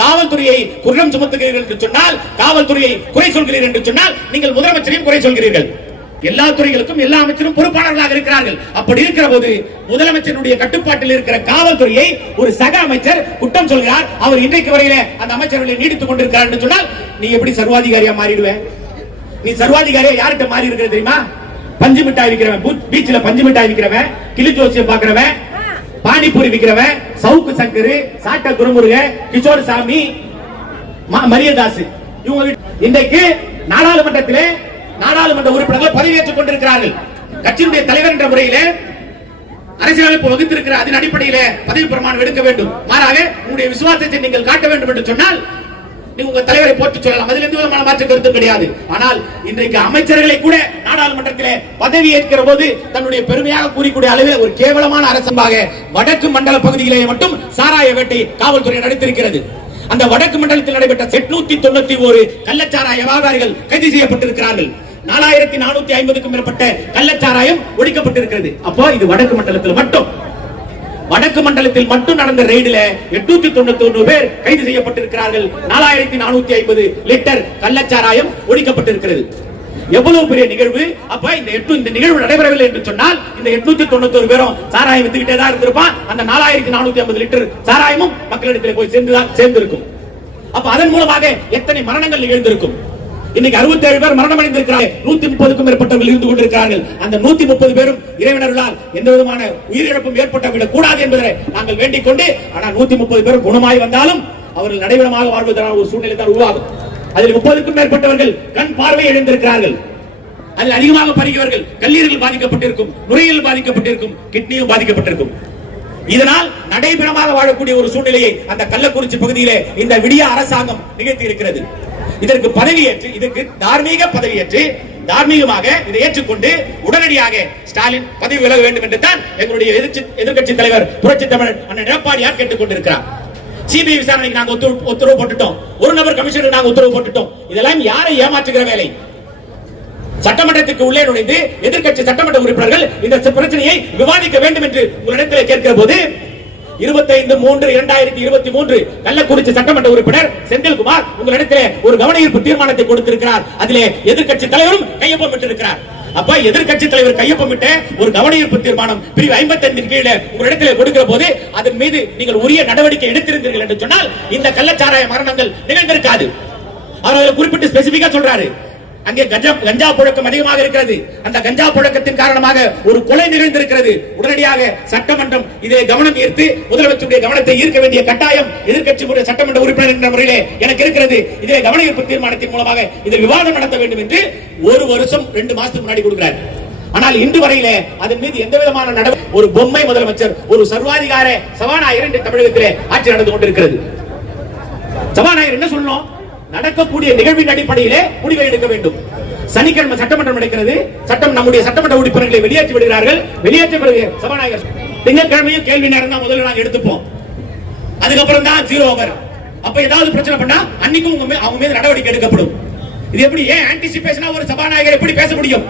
காவல்துறையை குற்றம் சுமத்துகிறீர்கள் என்று சொன்னால் காவல்துறையை குறை சொல்கிறீர்கள் என்று சொன்னால் நீங்கள் முதலமைச்சரையும் குறை சொல்கிறீர்கள். எல்லா துறைகளுக்கும் எல்லா அமைச்சரும் பொறுப்பாளர்களாக இருக்கிறார்கள். அப்படி இருக்கிற போது முதலமைச்சருடைய கட்டுப்பாட்டில் இருக்கிற காவல்துறையை ஒரு சக அமைச்சர் குற்றம் சொல்கிறார். அவர் இன்றைக்கு வரையில அந்த அமைச்சர்களை நீடித்துக் கொண்டிருக்கிறார் என்று சொன்னால் நீ எப்படி சர்வாதிகாரியா மாறிடுவ? நீ சர்வாதிகாரியா யார்கிட்ட மாறி இருக்கிற தெரியுமா? பஞ்சு மிட்டாய் விற்கிறவன் பீச்சில் பஞ்சு மிட்டாய் விற்கிறவன் கிளி ஜோசியம் பாக்குறவன் பானிபூரி விக்கிறவன் சவுக்கு சங்கரு சாட்ட குருமுருக கிஷோர் சாமி மரியதாஸ் இவங்க இன்றைக்கு நாடாளுமன்றத்திலே நாடாளுமன்ற உறுப்பினர்கள் பதவியேற்றுக் கொண்டிருக்கிறார்கள். கட்சியினுடைய தலைவர் என்ற முறையிலே அரசியலமைப்பு வகுத்திருக்கிற அதன் அடிப்படையிலே பதவி பிரமாணம் எடுக்க வேண்டும். மாறாக உங்களுடைய விசுவாசத்தை நீங்கள் காட்ட வேண்டும் என்று சொன்னால் நீங்க உங்க தலைவரை போட்டு சொல்லலாம். அதில் எந்த விதமான மாற்று கருத்தும் கிடையாது. ஆனால் இன்றைக்கு அமைச்சர்களை கூட நாடாளுமன்ற பதவி ஏற்கிற போது தன்னுடைய பெருமையாக கூறிக்கூடிய அளவில் ஒரு கேவலமான அரசாக வடக்கு மண்டல பகுதியிலே மட்டும் சாராய வேட்டை காவல்துறை நடத்திருக்கிறது அந்த வடக்கு மண்டலத்தில் நடைபெற்ற எட்நூத்தி தொண்ணூத்தி ஒரு கள்ளச்சாராய வியாபாரிகள் கைது செய்யப்பட்டிருக்கிறார்கள். நாலாயிரத்தி நானூத்தி ஐம்பதுக்கும் மேற்பட்ட கள்ளச்சாராயம் ஒழிக்கப்பட்டிருக்கிறது. அப்போ இது வடக்கு மண்டலத்தில் மட்டும். வடக்கு மண்டலத்தில் மட்டும் நடந்த ரெய்டுல எட்நூத்தி தொண்ணூத்தி ஒன்று பேர் கைது செய்யப்பட்டிருக்கிறார்கள். நாலாயிரத்தி நானூத்தி ஐம்பது லிட்டர் கள்ளச்சாராயம் ஒழிக்கப்பட்டிருக்கிறது. எவ்வளவு பெரிய நிகழ்வு? அப்ப இந்த எட்டு இந்த நிகழ்வு நடைபெறவில்லை என்று சொன்னால் இந்த எட்நூத்தி தொண்ணூத்தொரு பேரும் சாராயம் வித்துக்கிட்டே தான் இருந்திருப்பான். அந்த நாலாயிரத்தி நானூத்தி ஐம்பது லிட்டர் சாராயமும் மக்களிடத்தில் போய் சேர்ந்துதான் சேர்ந்திருக்கும். அப்ப அதன் மூலமாக எத்தனை மரணங்கள் நிகழ்ந்திருக்கும்? இன்னைக்கு 67 பேர் மரணம் அடைந்திருக்கிறார்கள் நூத்தி முப்பதுக்கும் மேற்பட்டவர்கள் இருந்து கொண்டிருக்கிறார்கள். அந்த நூத்தி முப்பது பேரும் இறைவனர்களால் எந்த விதமான உயிரிழப்பும் ஏற்பட்டவிடக் கூடாது என்பதை நாங்கள் வேண்டிக் கொண்டு ஆனால் நூத்தி முப்பது பேரும் குணமாய் வந்தாலும் அவர்கள் நடைபெறமாக வாழ்வதற்கான ஒரு சூழ்நிலை தான் உருவாகும். அதில் முப்பதுக்கும் மேற்பட்டவர்கள் கண் பார்வை இழந்திருக்கிறார்கள் அதில் அதிகமாக பறிக்கவர்கள் கல்லீரல் பாதிக்கப்பட்டிருக்கும் நுரையீரல் பாதிக்கப்பட்டிருக்கும் கிட்னியும் பாதிக்கப்பட்டிருக்கும். இதனால் நடைபெறமாக வாழக்கூடிய ஒரு சூழ்நிலையை அந்த கள்ளக்குறிச்சி பகுதியிலே இந்த விடிய அரசாங்கம் நிகழ்த்தி இருக்கிறது இதற்கு பதவியேற்று இதற்கு தார்மீக பதவியேற்று தார்மீகமாக இதை ஏற்றுக்கொண்டு உடனடியாக ஸ்டாலின் பதவி விலக வேண்டும் என்று தான் எங்களுடைய எதிர்கட்சி தலைவர் புரட்சி தமிழன் அண்ணன் எடப்பாடியார் கேட்டுக் கொண்டிருக்கிறார் சிபிஐ விசாரணைக்கு நாங்க உத்தரவு போட்டுட்டோம். ஒரு நபர் கமிஷனர் நாங்க உத்தரவு போட்டுட்டோம். இதெல்லாம் யாரை ஏமாற்றுகிற வேலை? சட்டமன்றத்திற்கு உள்ளே நுழைந்து எதிர்க்கட்சி சட்டமன்ற உறுப்பினர்கள் இந்த பிரச்சனையை விவாதிக்க வேண்டும் என்று உங்களிடத்தில் கேட்கிற போது இருபத்தைந்து மூன்று இரண்டாயிரத்தி இருபத்தி மூன்று கள்ளக்குறிச்சி சட்டமன்ற உறுப்பினர் செந்தில்குமார் உங்களிடத்தில் ஒரு கவனஈர்ப்பு தீர்மானத்தை கொடுத்திருக்கிறார். அதிலே எதிர்கட்சி தலைவரும் கையொப்பமிட்டிருக்கிறார் அப்ப எதிர்க்கட்சி தலைவர் கையொப்பமிட்ட ஒரு கவனஈர்ப்பு தீர்மானம் பிரிவு ஐம்பத்தி ஐந்தின் கீழே உங்களிடத்திலே கொடுக்கிற போது அதன் மீது நீங்கள் உரிய நடவடிக்கை எடுத்திருந்தீர்கள் என்று சொன்னால் இந்த கள்ளச்சாராய மரணங்கள் நிகழ்ந்திருக்காது. அவர் குறிப்பிட்டு ஸ்பெசிபிக்கா சொல்றாரு. அங்கே கஞ்சா கஞ்சா புழக்கம் அதிகமாக இருக்கிறது. அந்த கஞ்சா புழக்கத்தின் காரணமாக ஒரு கொலை நிகழ்ந்திருக்கிறது. உடனடியாக சட்டமன்றம் இதை கவனம் ஈர்த்து முதலமைச்சருடைய கவனத்தை ஈர்க்க வேண்டிய கட்டாயம் எதிர்க்கட்சி சட்டமன்ற உறுப்பினர் என்ற முறையிலே எனக்கு இருக்கிறது. இதிலே கவன ஈர்ப்பு தீர்மானத்தின் மூலமாக இதை விவாதம் நடத்த வேண்டும் என்று ஒரு வருஷம் ரெண்டு மாசத்துக்கு முன்னாடி கொடுக்கிறார். ஆனால் இன்று வரையிலே அதன் மீது எந்த விதமான நடவடிக்கை ஒரு பொம்மை முதலமைச்சர் ஒரு சர்வாதிகார சபாநாயகர் இன்று தமிழகத்திலே ஆட்சி நடந்து கொண்டிருக்கிறது. சபாநாயகர் என்ன சொல்லணும்? நடக்கக்கூடிய நிகழ்வின் அடிப்படையிலே முடிவை எடுக்க வேண்டும். சனிக்கிழமை சட்டமன்றம் நடக்கிறது. சட்டம் நம்முடைய சட்டமன்ற உறுப்பினர்களை வெளியேற்றி விடுகிறார்கள். வெளியேற்ற பிறகு சபாநாயகர் திங்கட்கிழமையும் கேள்வி நேரம் தான் முதல்ல நாங்க எடுத்துப்போம். அதுக்கப்புறம் தான் ஜீரோ ஓவர் அப்ப ஏதாவது பிரச்சனை பண்ணா அன்னைக்கும் உங்க அவங்க மீது நடவடிக்கை எடுக்கப்படும். இது எப்படி ஏன் ஆன்டிசிபேஷனா ஒரு சபாநாயகர் எப்படி பேச முடியும்?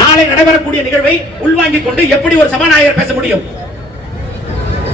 நாளை நடைபெறக்கூடிய நிகழ்வை உள்வாங்கிக் கொண்டு எப்படி ஒரு சபாநாயகர் பேச முடியும்?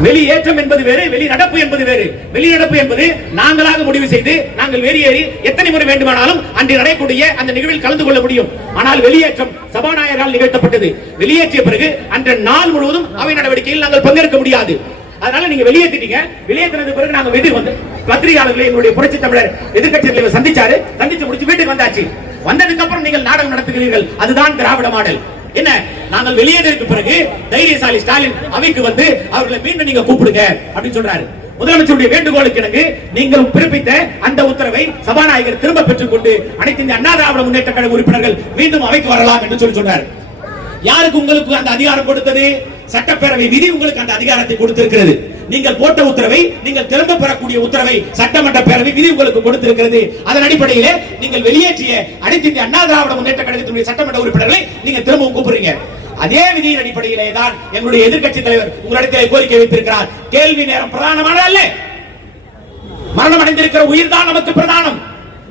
வெளியேற்றம் என்பது வேறு வெளி நடப்பு என்பது வேறு. வெளி நடப்பு என்பது நாங்களாக முடிவு செய்து நாங்கள் வெளியேறி எத்தனை முறை வேண்டுமானாலும் அன்று நடக்கக்கூடிய அந்த நிகழ்வில் கலந்து கொள்ள முடியும். ஆனால் வெளியேற்றம் சபாநாயகரால் நிகழ்த்தப்பட்டது. வெளியேற்றிய பிறகு அன்று நாள் முழுவதும் அவை நடவடிக்கையில் நாங்கள் பங்கேற்க முடியாது. அதனால நீங்க வெளியேற்றிட்டீங்க. வெளியேற்றினது பிறகு நாங்க வீட்டுக்கு வந்து பத்திரிகையாளர்களை எங்களுடைய புரட்சி தமிழர் எதிர்கட்சி தலைவர் சந்திச்சாரு. சந்திச்சு முடிச்சு வீட்டுக்கு வந்தாச்சு. வந்ததுக்கு அப்புறம் நீங்கள் நாடகம் நடத்துகிறீர்கள். அதுதான் திராவிட மாடல். என்ன? நாங்கள் வெளியேறதுக்கு பிறகு தைரியசாலி ஸ்டாலின் அவைக்கு வந்து அவர்களை மீண்டும் நீங்க கூப்பிடுங்க அப்படின்னு சொல்றாரு. முதலமைச்சருடைய வேண்டுகோளுக்கு எனக்கு நீங்கள் பிறப்பித்த அந்த உத்தரவை சபாநாயகர் திரும்ப பெற்றுக்கொண்டு அனைத்து இந்த அண்ணா திராவிட முன்னேற்ற கழக உறுப்பினர்கள் மீண்டும் அவைக்கு வரலாம் என்று சொல்லி சொன்னார். யாருக்கு உங்களுக்கு அந்த அதிகாரம் கொடுத்தது? சட்டப்பேரவை விதி உங்களுக்கு அந்த அதிகாரத்தை கொடுத்திருக்கிறது. நீங்கள் போட்ட உத்தரவை நீங்கள் திரும்ப பெறக்கூடிய உத்தரவை சட்டமன்ற பேரவை விதி உங்களுக்கு கொடுத்திருக்கிறது. அதன் அடிப்படையிலே நீங்கள் வெளியேற்றிய அனைத்து இந்திய அண்ணா திராவிட முன்னேற்ற கழகத்தினுடைய சட்டமன்ற உறுப்பினர்களை நீங்க திரும்பவும் கூப்பிடுறீங்க. அதே விதியின் அடிப்படையிலே தான் எங்களுடைய எதிர்க்கட்சி தலைவர் உங்களிடத்தில் கோரிக்கை வைத்திருக்கிறார். கேள்வி நேரம் பிரதானமான அல்ல. மரணம் அடைந்திருக்கிற உயிர் தான் நமக்கு பிரதானம்.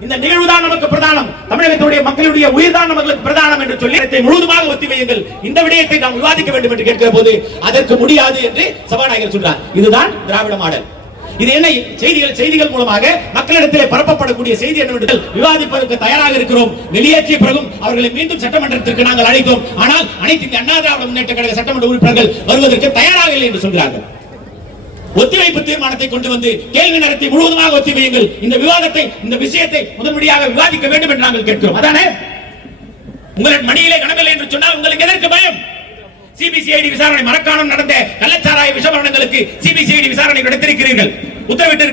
இந்த நிகழ்வு தான் நமக்கு பிரதானம். தமிழகத்துடைய மக்களுடைய உயிர் தான் நமக்கு பிரதானம் என்று சொல்லி இடத்தை முழுவதுமாக ஒத்திவையுங்கள் இந்த விடயத்தை நாம் விவாதிக்க வேண்டும் என்று கேட்கிற போது அதற்கு முடியாது என்று சபாநாயகர் சொல்றார். இதுதான் திராவிட மாடல். இது என்ன? செய்திகள் செய்திகள் மூலமாக மக்களிடத்தில் பரப்பப்படக்கூடிய செய்தி என்னவென்றால் விவாதிப்பதற்கு தயாராக இருக்கிறோம். வெளியேற்றிய பிறகும் அவர்களை மீண்டும் சட்டமன்றத்திற்கு நாங்கள் அழைத்தோம். ஆனால் அனைத்து இந்திய அண்ணா திராவிட முன்னேற்ற கழக சட்டமன்ற உறுப்பினர்கள் வருவதற்கு தயாராக இல்லை என்று சொல்கிறார்கள். ஒத்திவைப்பு தீர்மானத்தை கொண்டு வந்து கேள்வி நேரத்தை முழுவதுமாக ஒத்திவையுங்கள். இந்த விவாதத்தை இந்த விஷயத்தை முதன்முடியாக விவாதிக்க வேண்டும் என்று நாங்கள் கேட்கிறோம். அதானே? உங்களின் மணியிலே கனவில்லை என்று சொன்னால் உங்களுக்கு எதற்கு பயம்? சிபிசிஐடி விசாரணை மரக்காணம் நடந்த கள்ளச்சாராய விஷமரணங்களுக்கு சிபிசிஐடி விசாரணை நடத்திருக்கிறீர்கள். உத்தரவிட்டு